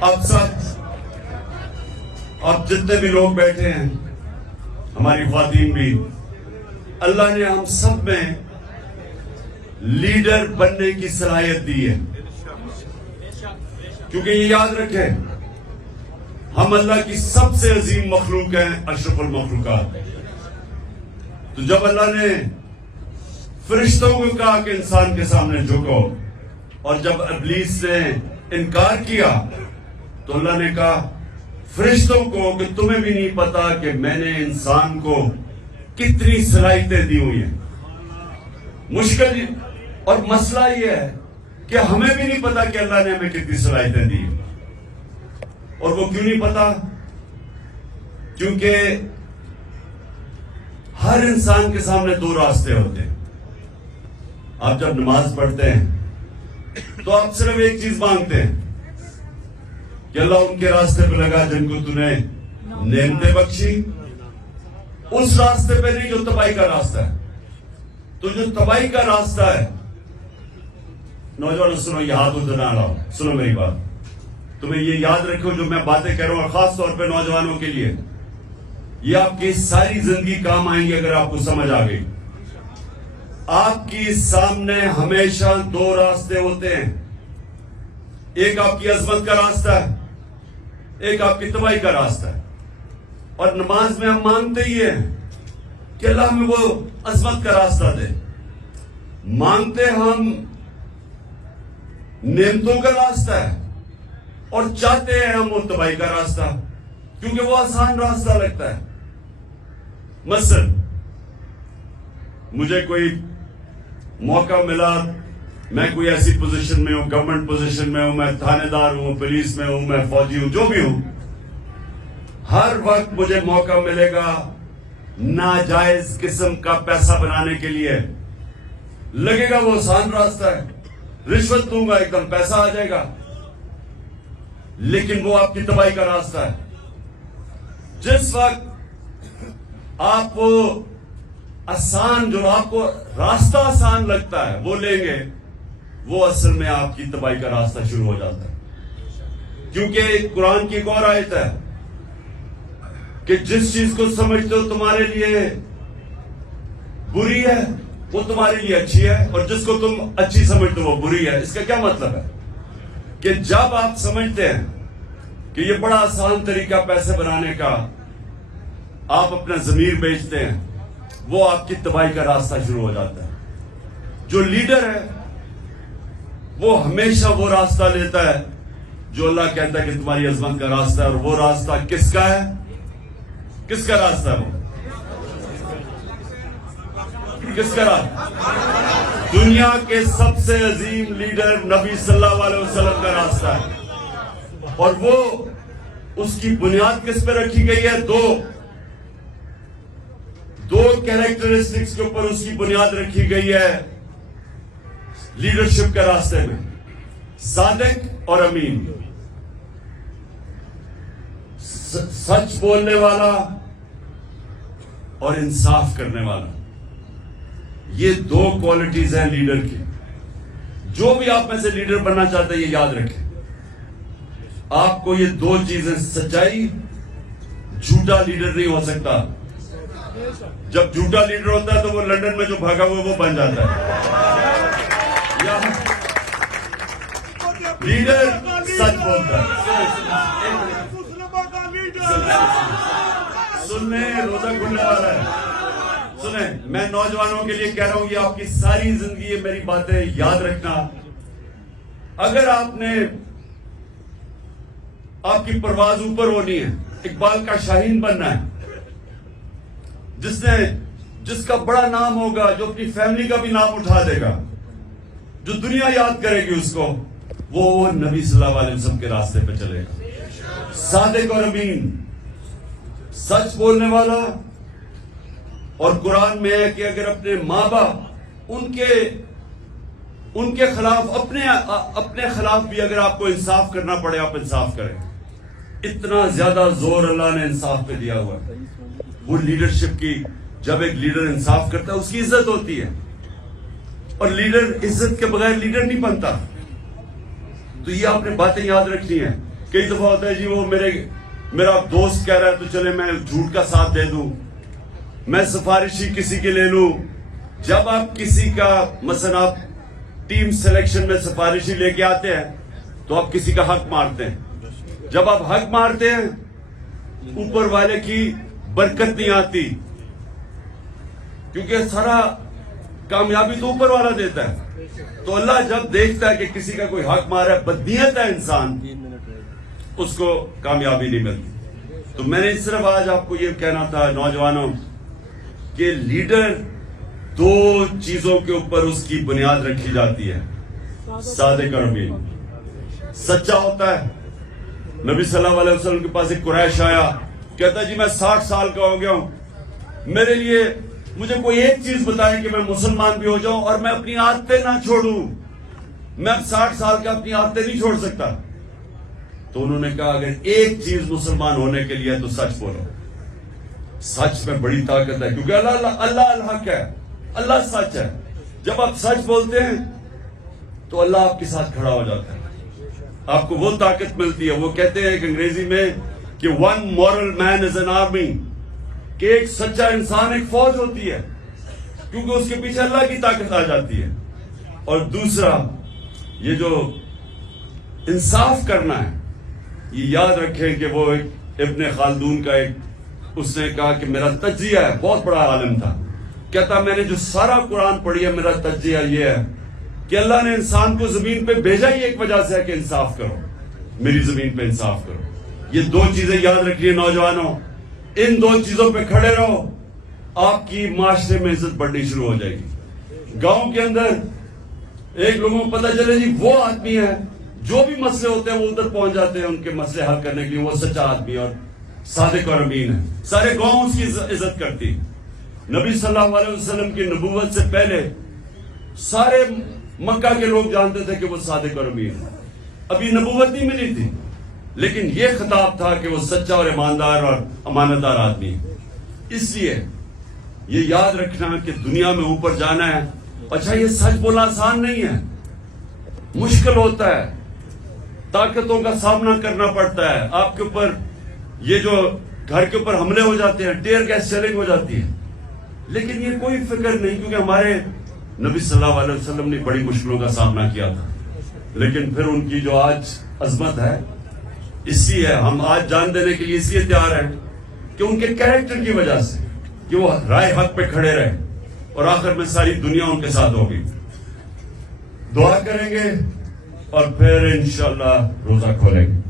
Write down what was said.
آپ جتنے بھی لوگ بیٹھے ہیں، ہماری خواتین بھی، اللہ نے ہم سب میں لیڈر بننے کی صلاحیت دی ہے. کیونکہ یہ یاد رکھیں، ہم اللہ کی سب سے عظیم مخلوق ہیں، اشرف المخلوقات. تو جب اللہ نے فرشتوں کو کہا کہ انسان کے سامنے جھکو، اور جب ابلیس نے انکار کیا تو اللہ نے کہا فرشتوں کو کہ تمہیں بھی نہیں پتا کہ میں نے انسان کو کتنی صلاحیتیں دی ہوئی ہیں. مشکل اور مسئلہ یہ ہے کہ ہمیں بھی نہیں پتا کہ اللہ نے ہمیں کتنی صلاحیتیں دی ہیں. اور وہ کیوں نہیں پتا؟ کیونکہ ہر انسان کے سامنے دو راستے ہوتے ہیں. آپ جب نماز پڑھتے ہیں تو آپ صرف ایک چیز مانگتے ہیں کہ اللہ ان کے راستے پہ لگا جن کو تو نے نعمتیں بخشی. اس راستے پہ نہیں جو تباہی کا راستہ ہے. تو جو تباہی کا راستہ ہے، نوجوانوں سنو، یہ ہاتھ ادھر نہ لاؤ، سنو میری بات. تمہیں یہ یاد رکھو جو میں باتیں کہہ رہا ہوں، اور خاص طور پہ نوجوانوں کے لیے، یہ آپ کی ساری زندگی کام آئیں گی اگر آپ کو سمجھ آ گئی. آپ کی سامنے ہمیشہ دو راستے ہوتے ہیں. ایک آپ کی عظمت کا راستہ ہے، ایک آپ کی تباہی کا راستہ ہے. اور نماز میں ہم مانگتے ہی ہیں کہ اللہ ہمیں وہ عظمت کا راستہ دے. مانگتے ہم نعمتوں کا راستہ ہے، اور چاہتے ہیں ہم وہ تباہی کا راستہ، کیونکہ وہ آسان راستہ لگتا ہے. مثلا مجھے کوئی موقع ملا، میں کوئی ایسی پوزیشن میں ہوں، گورنمنٹ پوزیشن میں ہوں، میں تھانے دار ہوں، پولیس میں ہوں، میں فوجی ہوں، جو بھی ہوں، ہر وقت مجھے موقع ملے گا ناجائز قسم کا پیسہ بنانے کے لیے. لگے گا وہ آسان راستہ ہے، رشوت دوں گا ایک دم پیسہ آ جائے گا، لیکن وہ آپ کی تباہی کا راستہ ہے. جس وقت آپ وہ آسان، جو آپ کو راستہ آسان لگتا ہے وہ لیں گے، وہ اصل میں آپ کی تباہی کا راستہ شروع ہو جاتا ہے. کیونکہ قرآن کی ایک اور آیت ہے کہ جس چیز کو سمجھتے ہو تمہارے لیے بری ہے وہ تمہارے لیے اچھی ہے، اور جس کو تم اچھی سمجھتے ہو وہ بری ہے. اس کا کیا مطلب ہے؟ کہ جب آپ سمجھتے ہیں کہ یہ بڑا آسان طریقہ پیسے بنانے کا، آپ اپنا ضمیر بیچتے ہیں، وہ آپ کی تباہی کا راستہ شروع ہو جاتا ہے. جو لیڈر ہے وہ ہمیشہ وہ راستہ لیتا ہے جو اللہ کہتا ہے کہ تمہاری عظمت کا راستہ ہے. اور وہ راستہ کس کا ہے؟ کس کا راستہ ہے؟ وہ کس کا راستہ؟ دنیا کے سب سے عظیم لیڈر نبی صلی اللہ علیہ وسلم کا راستہ ہے. اور وہ اس کی بنیاد کس پہ رکھی گئی ہے؟ دو کیریکٹرسٹکس کے اوپر اس کی بنیاد رکھی گئی ہے لیڈرشپ کے راستے میں: صادق اور امین. سچ بولنے والا اور انصاف کرنے والا. یہ دو کوالٹیز ہیں لیڈر کی. جو بھی آپ میں سے لیڈر بننا چاہتے ہیں یہ یاد رکھیں، آپ کو یہ دو چیزیں، سچائی، جھوٹا لیڈر نہیں ہو سکتا. جب جھوٹا لیڈر ہوتا ہے تو وہ لندن میں جو بھاگا ہوا وہ بن جاتا ہے. لیڈر سچ بولتا ہے. سننے، روزہ کھلنے والا ہے. سنیں، میں نوجوانوں کے لیے کہہ رہا ہوں، یہ آپ کی ساری زندگی یہ میری باتیں یاد رکھنا. اگر آپ کی پرواز اوپر ہونی ہے، اقبال کا شاہین بننا ہے، جس کا بڑا نام ہوگا، جو اپنی فیملی کا بھی نام اٹھا دے گا، جو دنیا یاد کرے گی اس کو، وہ نبی صلی اللہ علیہ وسلم کے راستے پہ چلے گا. صادق اور امین، سچ بولنے والا. اور قرآن میں ہے کہ اگر اپنے ماں باپ ان کے خلاف، اپنے خلاف بھی اگر آپ کو انصاف کرنا پڑے، آپ انصاف کریں. اتنا زیادہ زور اللہ نے انصاف پہ دیا ہوا ہے. وہ لیڈرشپ کی، جب ایک لیڈر انصاف کرتا ہے اس کی عزت ہوتی ہے. اور لیڈر عزت کے بغیر لیڈر نہیں بنتا. تو یہ آپ نے باتیں یاد رکھنی ہیں. کئی دفعہ ہوتا ہے جی وہ میرا دوست کہہ رہا ہے تو چلے میں جھوٹ کا ساتھ دے دوں، میں سفارشی کسی کے لے لوں. جب آپ کسی کا مثلا آپ ٹیم سلیکشن میں سفارشی لے کے آتے ہیں تو آپ کسی کا حق مارتے ہیں. جب آپ حق مارتے ہیں اوپر والے کی برکت نہیں آتی، کیونکہ سارا کامیابی تو اوپر والا دیتا ہے. تو اللہ جب دیکھتا ہے کہ کسی کا کوئی حق مارا ہے، بدنیت ہے انسان، اس کو کامیابی نہیں ملتی. تو میں نے صرف آج آپ کو یہ کہنا تھا نوجوانوں کہ لیڈر دو چیزوں کے اوپر اس کی بنیاد رکھی جاتی ہے. صادق اور امین، سچا ہوتا ہے. نبی صلی اللہ علیہ وسلم کے پاس ایک قریش آیا، کہتا جی میں 60 سال کا ہو گیا ہوں، میرے لیے مجھے کوئی ایک چیز بتائیں کہ میں مسلمان بھی ہو جاؤں اور میں اپنی عادتیں نہ چھوڑوں. میں اب 60 سال کا اپنی عادتیں نہیں چھوڑ سکتا. تو انہوں نے کہا اگر ایک چیز مسلمان ہونے کے لیے ہے تو سچ بولو. سچ میں بڑی طاقت ہے، کیونکہ اللہ الحق ہے، اللہ سچ ہے. جب آپ سچ بولتے ہیں تو اللہ آپ کے ساتھ کھڑا ہو جاتا ہے، آپ کو وہ طاقت ملتی ہے. وہ کہتے ہیں کہ انگریزی میں کہ one moral man is an army, کہ ایک سچا انسان ایک فوج ہوتی ہے، کیونکہ اس کے پیچھے اللہ کی طاقت آ جاتی ہے. اور دوسرا یہ جو انصاف کرنا ہے، یہ یاد رکھیں کہ وہ ایک ابن خلدون کا اس نے کہا کہ میرا تجزیہ ہے، بہت بڑا عالم تھا، کہتا میں نے جو سارا قرآن پڑھی ہے میرا تجزیہ یہ ہے کہ اللہ نے انسان کو زمین پہ بھیجا ہی ایک وجہ سے ہے کہ انصاف کرو، میری زمین پہ انصاف کرو. یہ دو چیزیں یاد رکھیے نوجوانوں، ان دو چیزوں پہ کھڑے رہو، آپ کی معاشرے میں عزت بڑھنی شروع ہو جائے گی. گاؤں کے اندر ایک لوگوں کو پتہ چلے جی وہ آدمی ہے، جو بھی مسئلے ہوتے ہیں وہ ادھر پہنچ جاتے ہیں ان کے مسئلے حل کرنے کے لیے، وہ سچا آدمی اور صادق اور امین ہے. سارے گاؤں اس کی عزت کرتی. نبی صلی اللہ علیہ وسلم کی نبوت سے پہلے سارے مکہ کے لوگ جانتے تھے کہ وہ صادق اور امین ہے. ابھی نبوت نہیں ملی تھی، لیکن یہ خطاب تھا کہ وہ سچا اور ایماندار اور امانت دار آدمی ہے. اس لیے یہ یاد رکھنا کہ دنیا میں اوپر جانا ہے. اچھا یہ سچ بولنا آسان نہیں ہے، مشکل ہوتا ہے، طاقتوں کا سامنا کرنا پڑتا ہے. آپ کے اوپر یہ جو گھر کے اوپر حملے ہو جاتے ہیں، ٹیئر گیس شیلنگ ہو جاتی ہے، لیکن یہ کوئی فکر نہیں، کیونکہ ہمارے نبی صلی اللہ علیہ وسلم نے بڑی مشکلوں کا سامنا کیا تھا. لیکن پھر ان کی جو آج عظمت ہے، اس لیے ہم آج جان دینے کے لیے اس لیے تیار ہیں کہ ان کے کیریکٹر کی وجہ سے کہ وہ رائے حق پہ کھڑے رہے اور آخر میں ساری دنیا ان کے ساتھ ہوگی. دعا کریں گے اور پھر انشاءاللہ روزہ کھولیں گے.